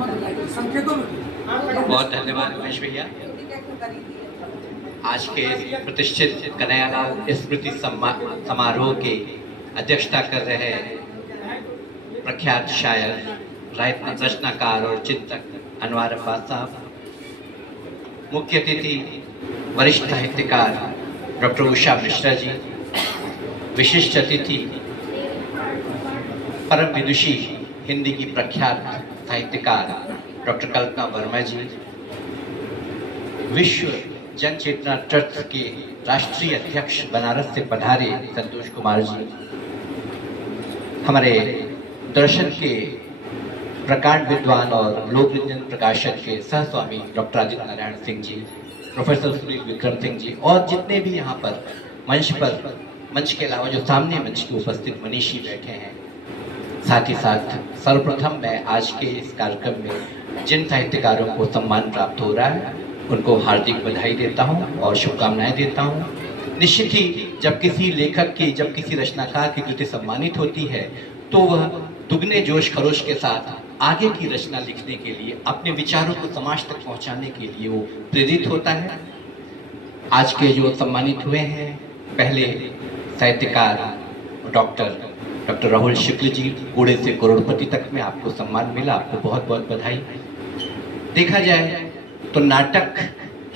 बहुत धन्यवाद उमेश भैया। आज के प्रतिष्ठित कन्हैयालाल स्मृति समारोह की अध्यक्षता कर रहे प्रख्यात शायर, रचनाकार और चिंतक अनवर अब्बास साहब, मुख्य अतिथि वरिष्ठ साहित्यकार डॉक्टर उषा मिश्रा जी, विशिष्ट अतिथि परम विदुषी हिंदी की प्रख्यात साहित्यकार डॉक्टर कल्पना वर्मा जी, विश्व जन चेतना ट्रस्ट के राष्ट्रीय अध्यक्ष बनारस से पधारे संतोष कुमार जी, हमारे दर्शन के प्रकांड विद्वान और लोक विज्ञान प्रकाशक के सह स्वामी डॉक्टर आदित्य नारायण सिंह जी, प्रोफेसर सुनील विक्रम सिंह जी और जितने भी यहाँ पर मंच के अलावा जो सामने मंच के उपस्थित मनीषी बैठे हैं, साथ ही साथ सर्वप्रथम मैं आज के इस कार्यक्रम में जिन साहित्यकारों को सम्मान प्राप्त हो रहा है उनको हार्दिक बधाई देता हूं और शुभकामनाएं देता हूं। निश्चित ही जब किसी लेखक की, जब किसी रचनाकार की कृति सम्मानित होती है तो वह दुगने जोश खरोश के साथ आगे की रचना लिखने के लिए, अपने विचारों को समाज तक पहुंचाने के लिए वो प्रेरित होता है। आज के जो सम्मानित हुए हैं, पहले साहित्यकार डॉक्टर राहुल शुक्ल जी, कूड़े से करोड़पति तक में आपको सम्मान मिला, आपको बहुत बहुत बधाई। देखा जाए तो नाटक,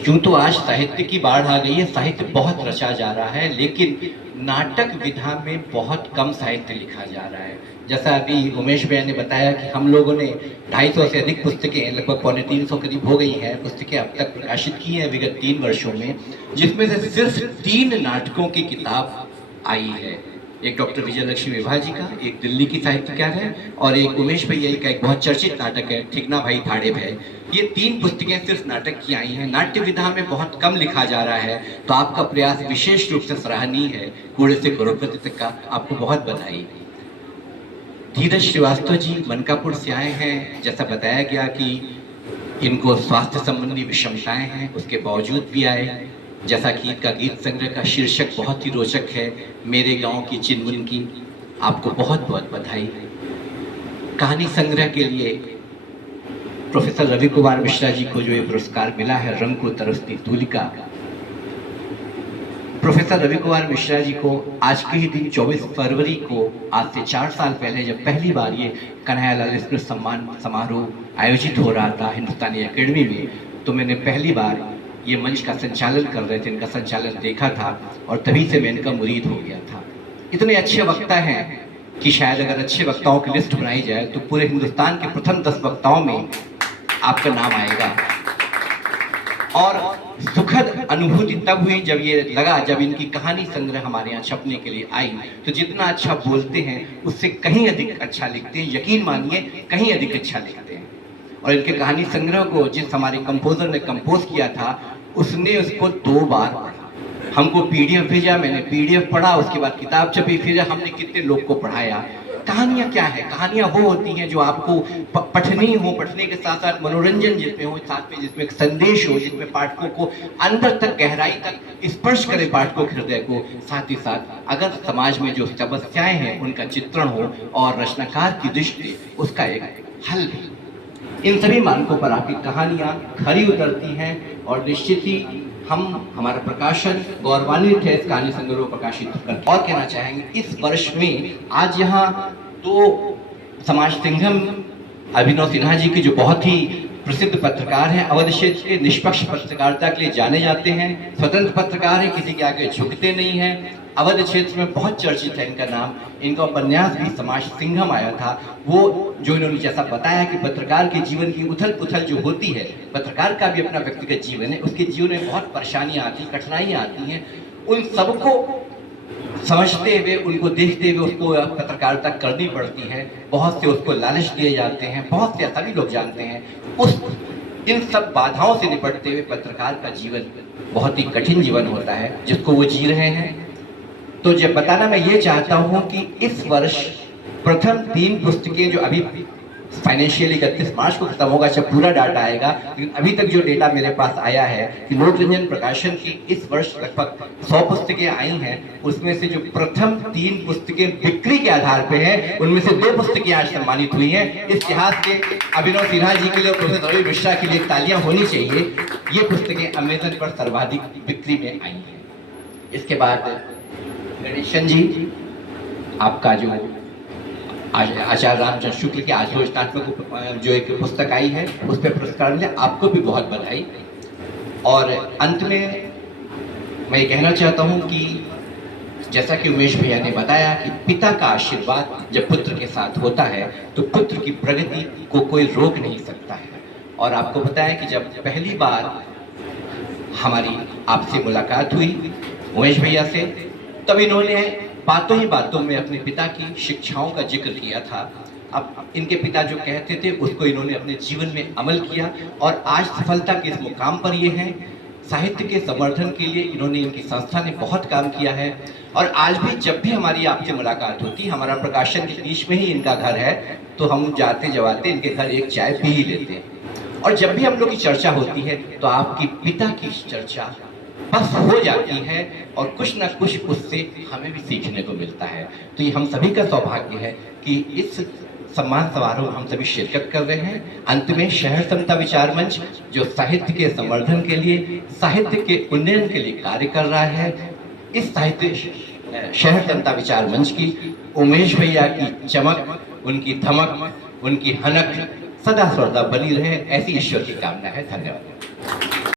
यूं तो आज साहित्य की बाढ़ आ गई है, साहित्य बहुत रचा जा रहा है, लेकिन नाटक विधा में बहुत कम साहित्य लिखा जा रहा है। जैसा अभी उमेश भैया ने बताया कि हम लोगों ने 250 से अधिक पुस्तकें, लगभग 350 करीब हो गई हैं पुस्तकें अब तक प्रकाशित की हैं विगत 3 वर्षों में, जिसमें से सिर्फ 3 नाटकों की किताब आई है। एक डॉक्टर विजय लक्ष्मी विभा जी का, एक दिल्ली की साहित्यकार है, और एक उमेश भैया का एक बहुत चर्चित नाटक है ठिकना भाई थाड़े भय। ये 3 पुस्तकें सिर्फ नाटक की आई हैं। नाट्य विधा में बहुत कम लिखा जा रहा है, तो आपका प्रयास विशेष रूप से सराहनीय है। कूड़े से करोड़पति तक का आपको बहुत बधाई। धीरज श्रीवास्तव जी मनकापुर से आए हैं। जैसा बताया गया कि इनको स्वास्थ्य संबंधी विषमताएं हैं, उसके बावजूद भी आए। जैसा कि इनका गीत संग्रह का शीर्षक बहुत ही रोचक है, मेरे गांव की चिनमुन की, आपको बहुत बहुत बधाई। कहानी संग्रह के लिए प्रोफेसर रवि कुमार मिश्रा जी को जो ये पुरस्कार मिला है, रंग को तरसती तुलिका, प्रोफेसर रवि कुमार मिश्रा जी को आज के ही दिन 24 फरवरी को, आज से 4 साल पहले जब पहली बार ये कन्हैयालाल स्मृति सम्मान समारोह आयोजित हो रहा था हिंदुस्तानी अकेडमी में, तो मैंने पहली बार ये मंच का संचालन कर रहे थे, इनका संचालन देखा था और तभी से मैं इनका मुरीद हो गया था। इतने अच्छे वक्ता हैं कि शायद अगर अच्छे वक्ताओं की लिस्ट बनाई जाए तो पूरे हिंदुस्तान के प्रथम 10 वक्ताओं में आपका नाम आएगा। और सुखद अनुभूति तब हुई जब ये लगा, जब इनकी कहानी संग्रह हमारे यहाँ छपने के लिए आई, तो जितना अच्छा बोलते हैं उससे कहीं अधिक अच्छा लिखते हैं, यकीन मानिए कहीं अधिक अच्छा लिखते हैं। और इनके कहानी संग्रह को जिस हमारे कंपोजर ने कंपोज किया था, उसने उसको 2 बार पढ़ा। हमको पीडीएफ भेजा, मैंने पीडीएफ पढ़ा, उसके बाद किताब छपी, फिर हमने कितने लोग को पढ़ाया। कहानियाँ क्या है? कहानियाँ वो होती हैं जो आपको पढ़नी हो, पढ़ने के साथ साथ मनोरंजन जिसमें हो, साथ में जिसमें एक संदेश हो, जिसमें पाठकों को अंदर तक, गहराई तक स्पर्श करे पाठकों के हृदय को, साथ ही साथ अगर समाज में जो समस्याएं हैं उनका चित्रण हो और रचनाकार की दृष्टि उसका एक हल भी। इन सभी मानकों पर आपकी कहानियाँ खरी उतरती हैं और निश्चित ही हमारा प्रकाशन गौरवान्वित है इस कहानी संग्रह प्रकाशित कर। और कहना चाहेंगे इस वर्ष में आज यहाँ 2 समाज सिंघम अभिनव सिन्हा जी की, जो बहुत ही प्रसिद्ध पत्रकार हैं, अवध क्षेत्र के निष्पक्ष पत्रकारिता के लिए जाने जाते हैं, स्वतंत्र पत्रकार हैं, किसी के आगे झुकते नहीं हैं, अवध क्षेत्र में बहुत चर्चित है इनका नाम। इनका उपन्यास भी समाज सिंघम आया था। वो जो इन्होंने जैसा बताया कि पत्रकार के जीवन की उथल पुथल जो होती है, पत्रकार का भी अपना व्यक्तिगत जीवन है, उसके जीवन में बहुत परेशानियां आती, कठिनाइयां आती हैं, उन सबको समझते हुए, उनको देखते हुए उसको पत्रकारिता करनी पड़ती है। बहुत से उसको लालच दिए जाते हैं, बहुत से सभी लोग जानते हैं। इन सब बाधाओं से निपटते हुए पत्रकार का जीवन बहुत ही कठिन जीवन होता है जिसको वो जी रहे हैं। तो जब बताना मैं ये चाहता हूँ कि इस वर्ष प्रथम 3 पुस्तकें जो अभी फाइनेंशियली 31 मार्च को खत्म होगा जब पूरा डाटा आएगा, लेकिन अभी तक जो डेटा मेरे पास आया है कि लोकरंजन प्रकाशन की इस वर्ष लगभग 100 पुस्तकें आई हैं, उसमें से जो प्रथम 3 पुस्तकें बिक्री के आधार पे हैं, उनमें से 2 पुस्तकें आज सम्मानित हुई हैं। इस इतिहास के अभिनव सिन्हा जी के लिए और प्रोफेसर रवि मिश्रा के लिए तालियां होनी चाहिए। ये पुस्तकें अमेजन पर सर्वाधिक बिक्री में आई हैं। इसके बाद गणेशन जी, आपका जो आचार्य रामचंद्र शुक्ल की आलोचनात्मक जो एक पुस्तक आई है उस पर पुरस्कार मिले, आपको भी बहुत बधाई। और अंत में मैं ये कहना चाहता हूँ कि जैसा कि उमेश भैया ने बताया कि पिता का आशीर्वाद जब पुत्र के साथ होता है तो पुत्र की प्रगति को कोई रोक नहीं सकता है। और आपको पता है कि जब पहली बार हमारी आपसे मुलाकात हुई उमेश भैया से, तब इन्होंने बातों ही बातों में अपने पिता की शिक्षाओं का जिक्र किया था। अब इनके पिता जो कहते थे उसको इन्होंने अपने जीवन में अमल किया और आज सफलता के इस मुकाम पर ये हैं। साहित्य के संवर्धन के लिए इन्होंने, इनकी संस्था ने बहुत काम किया है। और आज भी जब भी हमारी आपसे मुलाकात होती, हमारा प्रकाशन के बीच में ही इनका घर है, तो हम जाते जवाते इनके घर एक चाय पी ही लेते हैं। और जब भी हम लोग की चर्चा होती है तो आपकी पिता की चर्चा बस हो जाती है और कुछ ना कुछ उससे हमें भी सीखने को मिलता है। तो ये हम सभी का सौभाग्य है कि इस सम्मान समारोह में हम सभी शिरकत कर रहे हैं। अंत में शहर समता विचार मंच जो साहित्य के संवर्धन के लिए, साहित्य के उन्नयन के लिए कार्य कर रहा है, इस साहित्य शहर समता विचार मंच की उमेश भैया की चमक, उनकी धमक, उनकी हनक सदा सर्वदा बनी रहे, ऐसी ईश्वर की कामना है। धन्यवाद।